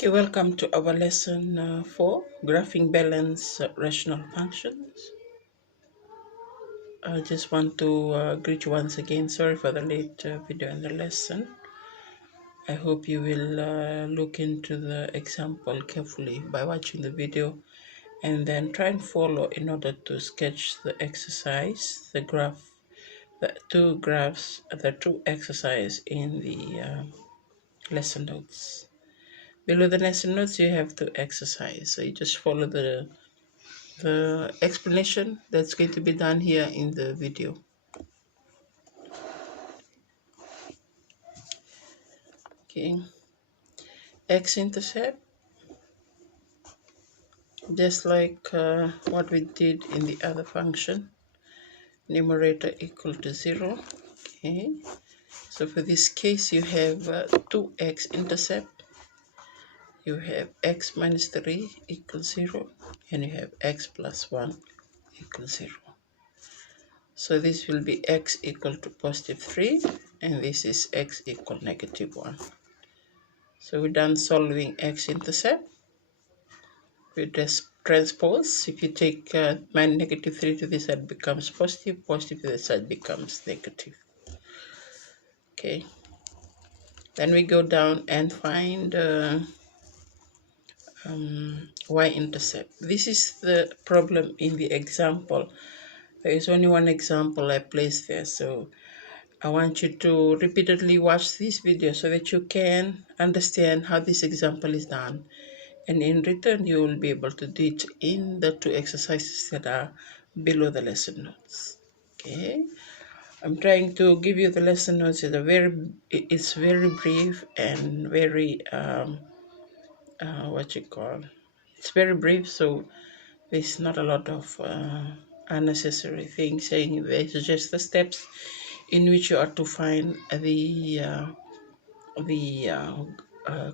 Okay, welcome to our lesson 4, Graphing Balanced Rational Functions. I just want to greet you once again. Sorry for the late video in the lesson. I hope you will look into the example carefully by watching the video and then try and follow in order to sketch the exercise, the graph, the two exercise in the lesson notes. Below the lesson notes, you have to exercise. So you just follow the explanation that's going to be done here in the video. Okay, x-intercept, just like what we did in the other function, numerator equal to 0. Okay, so for this case you have 2x-intercept, you have x minus 3 equals 0, and you have x plus 1 equals 0. So this will be x equal to positive 3, and this is x equal negative 1. So we're done solving x-intercept. We just transpose. If you take minus negative 3 to this side, becomes positive. Positive to this side becomes negative. Okay. Then we go down and find y-intercept. This is the problem in the example. There is only one example I placed there, so I want you to repeatedly watch this video so that you can understand how this example is done. And in return, you will be able to do it in the two exercises that are below the lesson notes. Okay, I'm trying to give you the lesson notes. It's very brief and very it's very brief, so there's not a lot of unnecessary things saying. There's just the steps in which you are to find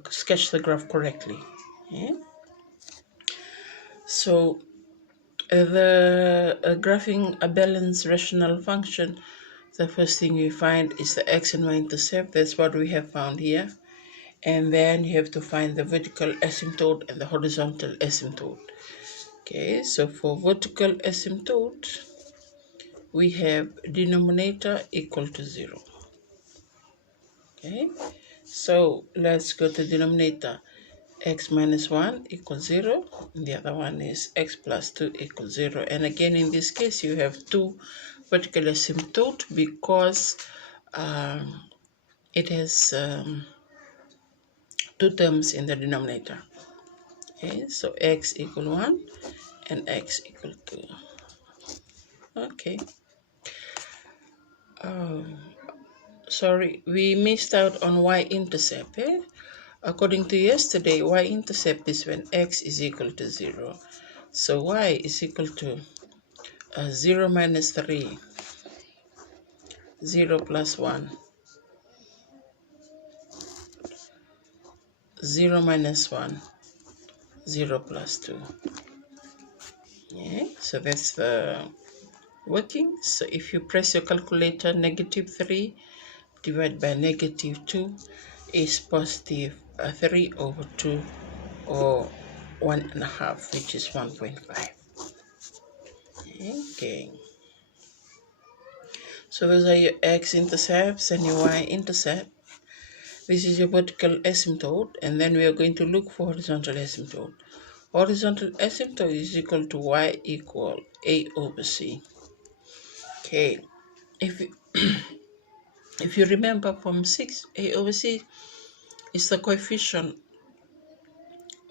sketch the graph correctly. Yeah? So the graphing a balanced rational function, the first thing we find is the x and y-intercept. That's what we have found here. And then you have to find the vertical asymptote and the horizontal asymptote. Okay, so for vertical asymptote, we have denominator equal to 0. Okay, so let's go to denominator. X minus 1 equals 0, and the other one is x plus 2 equals 0. And again, in this case, you have two vertical asymptote because it has two terms in the denominator. Okay, so x equal 1 and x equal 2. Okay. Sorry, we missed out on y-intercept. According to yesterday, y-intercept is when x is equal to 0. So y is equal to 0 minus 3, 0 plus 1, 0 minus 1, 0 plus 2. Yeah, so that's the working. So if you press your calculator, negative 3 divided by negative 2 is positive 3 over 2, or 1.5, which is 1.5. Okay. So those are your x-intercepts and your y-intercept. This is your vertical asymptote, and then we are going to look for horizontal asymptote. Horizontal asymptote is equal to y equal a over c. Okay, if you remember from 6, a over c is the coefficient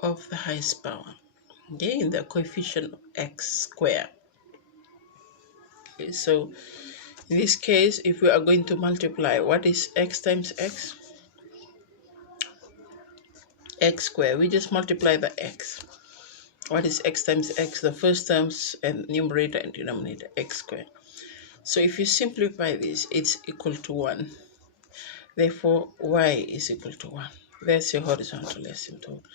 of the highest power. Okay, in the coefficient of x squared. Okay, so in this case, if we are going to multiply, what is x times x? X squared. We just multiply the x. What is x times x? The first terms and numerator and denominator, x squared. So if you simplify this, it's equal to 1. Therefore, y is equal to 1. That's your horizontal asymptote.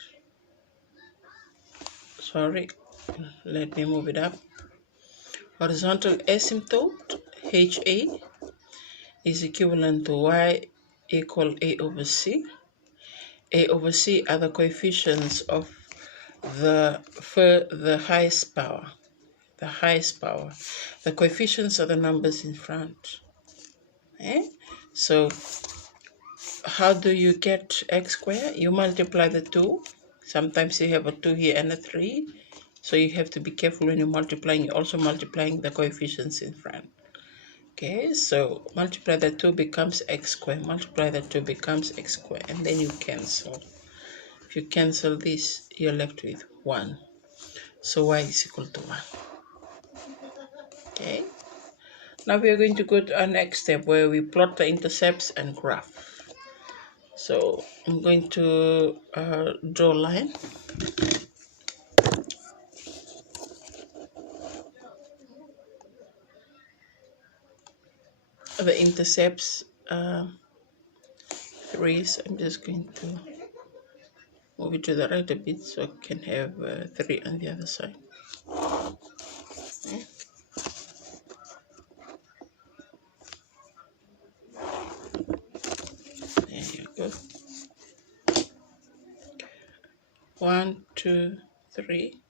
Sorry, let me move it up. Horizontal asymptote, HA, is equivalent to y equal a over c. A over C are the coefficients of the highest power. The highest power. The coefficients are the numbers in front. Eh? So how do you get x squared? You multiply the 2. Sometimes you have a 2 here and a 3. So you have to be careful when you're multiplying. You're also multiplying the coefficients in front. Okay, so multiply the 2 becomes x squared. Multiply the 2 becomes x squared. And then you cancel. If you cancel this, you're left with 1. So y is equal to 1. Okay. Now we are going to go to our next step where we plot the intercepts and graph. So I'm going to draw a line. The intercepts 3, so I'm just going to move it to the right a bit so I can have 3 on the other side. Okay. There you go. 1, 2, 3.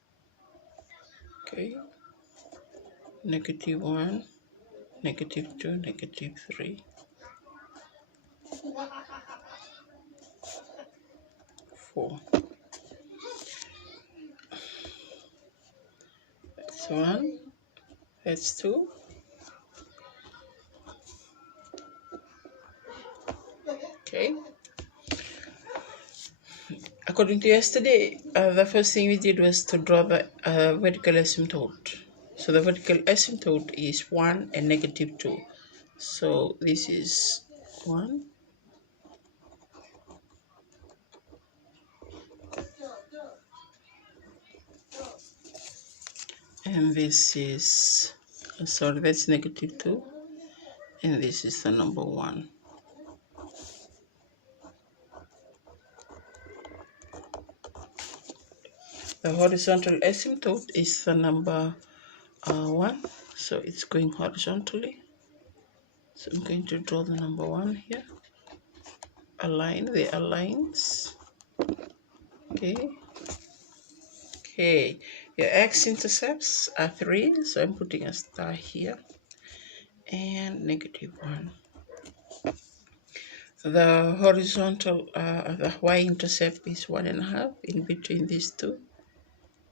Okay. -1, -2, -3. 4. That's 1. That's 2. Okay. According to yesterday, the first thing we did was to draw the vertical asymptote. So the vertical asymptote is 1 and -2. So this is 1. And this is, sorry, that's -2. And this is the number 1. The horizontal asymptote is the number 1. So it's going horizontally. So I'm going to draw the number 1 here. Align the lines. Okay. Okay. Your x-intercepts are 3. So I'm putting a star here. And -1. The horizontal, the y-intercept is 1.5. In between these two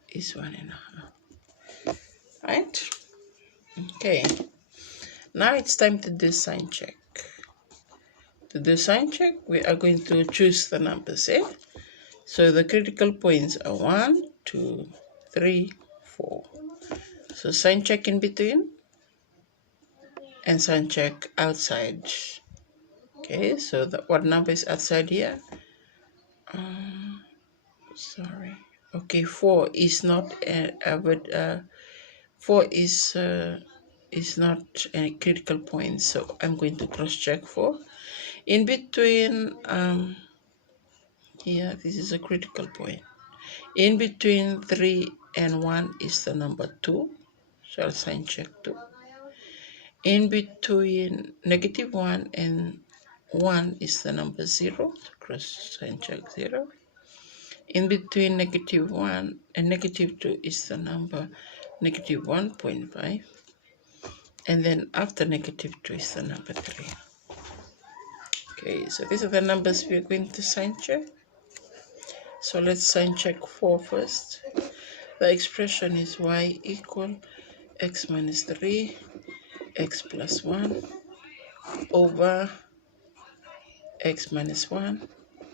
is 1.5. Right? Okay. Now it's time to do sign check. To do sign check, we are going to choose the numbers. So the critical points are 1, 2, 3, 4. So sign check in between and sign check outside. Okay, so what number is outside here? Sorry. Okay, 4 is not but 4 is not a critical point, so I'm going to cross check 4. In between here, this is a critical point. In between 3 and 1 is the number 2, so I'll sign check 2. In between -1 and 1 is the number 0, so cross sign check 0. In between -1 and -2 is the number -1.5. And then after -2 is the number 3. Okay, so these are the numbers we're going to sign check. So let's sign check 4 first. The expression is y equal x minus 3, x plus 1 over x minus 1,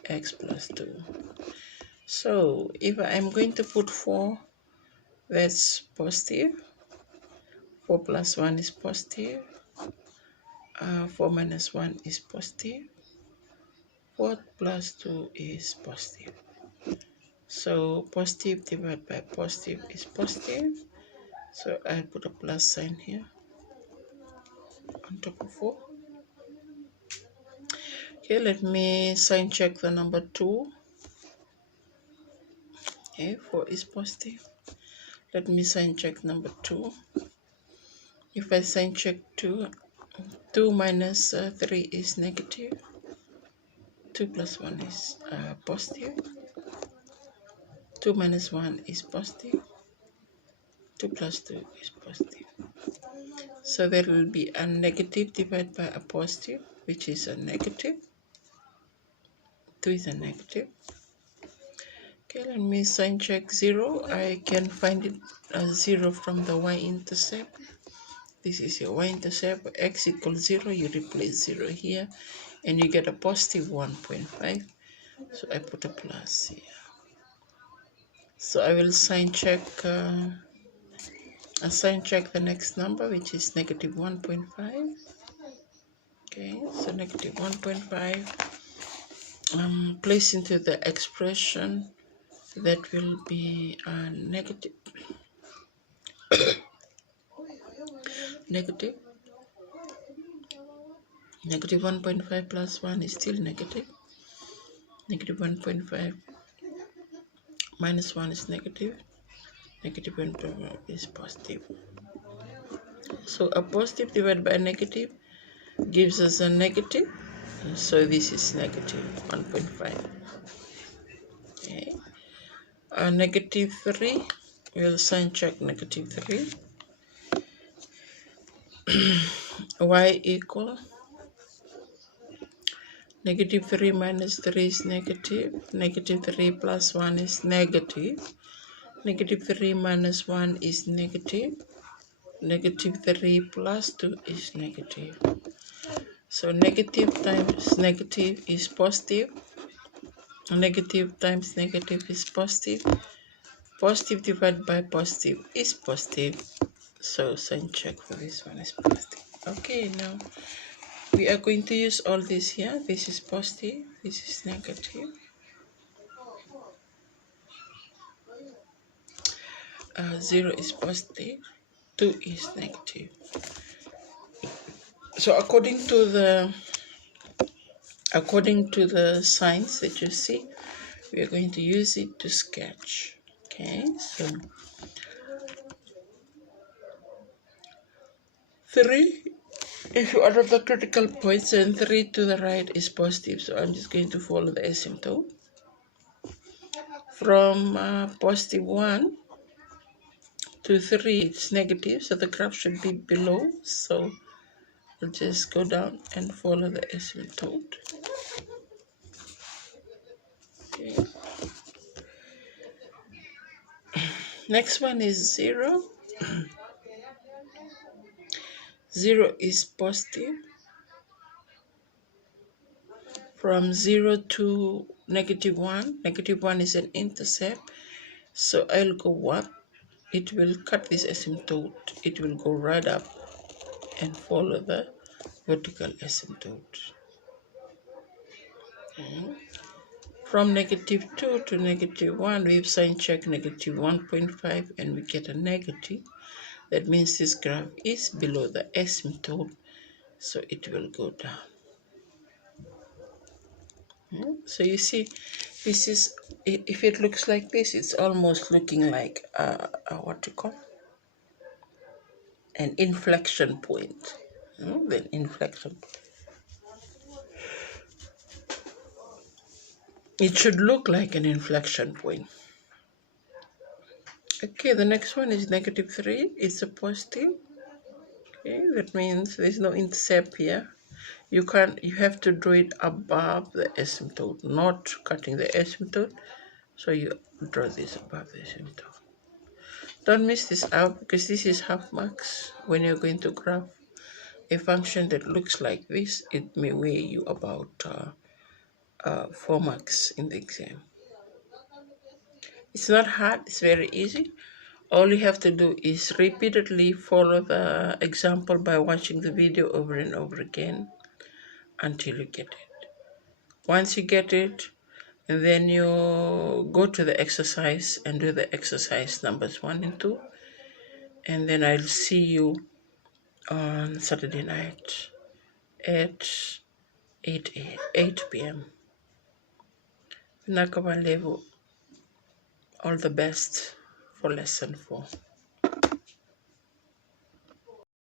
x plus 2. So if I'm going to put 4, that's positive. 4 plus 1 is positive. 4 minus 1 is positive. 4 plus 2 is positive. So positive divided by positive is positive. So I'll put a plus sign here on top of 4. Okay, let me sign check the number 2. Okay, 4 is positive. Let me sign check number 2. If I sign check 2, 2 minus 3 is negative. 2 plus 1 is positive. 2 minus 1 is positive. 2 plus 2 is positive. So there will be a negative divided by a positive, which is a negative. 2 is a negative. Okay, let me sign check 0. I can find it as 0 from the y-intercept. This is your y-intercept. X equals 0. You replace 0 here, and you get a positive 1.5. So I put a plus here. So I will sign check the next number, which is negative 1.5. Okay, so negative 1.5. Place into the expression that will be negative. Negative 1.5 plus 1 is still negative. Negative 1.5 minus 1 is negative. Negative 1.5 is positive. So a positive divided by a negative gives us a negative. So this is negative 1.5. Okay. Negative 3. We'll sign check negative 3. Y equal negative 3 minus 3 is negative. Negative 3 plus 1 is negative. Negative 3 minus 1 is negative. Negative 3 plus 2 is negative. So negative times negative is positive. Negative times negative is positive. Positive divided by positive is positive. So sign check for this one is positive. Okay, now we are going to use all this here. This is positive. This is negative. 0 is positive. 2 is negative. So according to the signs that you see, we are going to use it to sketch. Okay, so 3 is one of the critical points, and 3 to the right is positive. So I'm just going to follow the asymptote. From positive 1 to 3, it's negative, so the graph should be below. So I'll just go down and follow the asymptote. Okay. Next one is 0. 0 is positive. From 0 to negative 1. Negative 1 is an intercept. So I'll go up. It will cut this asymptote. It will go right up and follow the vertical asymptote. Okay. From negative 2 to negative 1, we've sign check negative 1.5 and we get a negative. That means this graph is below the asymptote, so it will go down. So you see, this is, if it looks like this, it's almost looking like what you call an inflection point. Then inflection point. It should look like an inflection point. Okay, the next one is negative 3. It's a positive. Okay, that means there's no intercept here. You have to draw it above the asymptote, not cutting the asymptote. So you draw this above the asymptote. Don't miss this out, because this is half marks. When you're going to graph a function that looks like this, it may weigh you about 4 marks in the exam. It's not hard, it's very easy. All you have to do is repeatedly follow the example by watching the video over and over again until you get it. Once you get it, and then you go to the exercise and do the exercise numbers 1 and 2. And then I'll see you on Saturday night at 8 p.m. Nakaba level. All the best for lesson 4.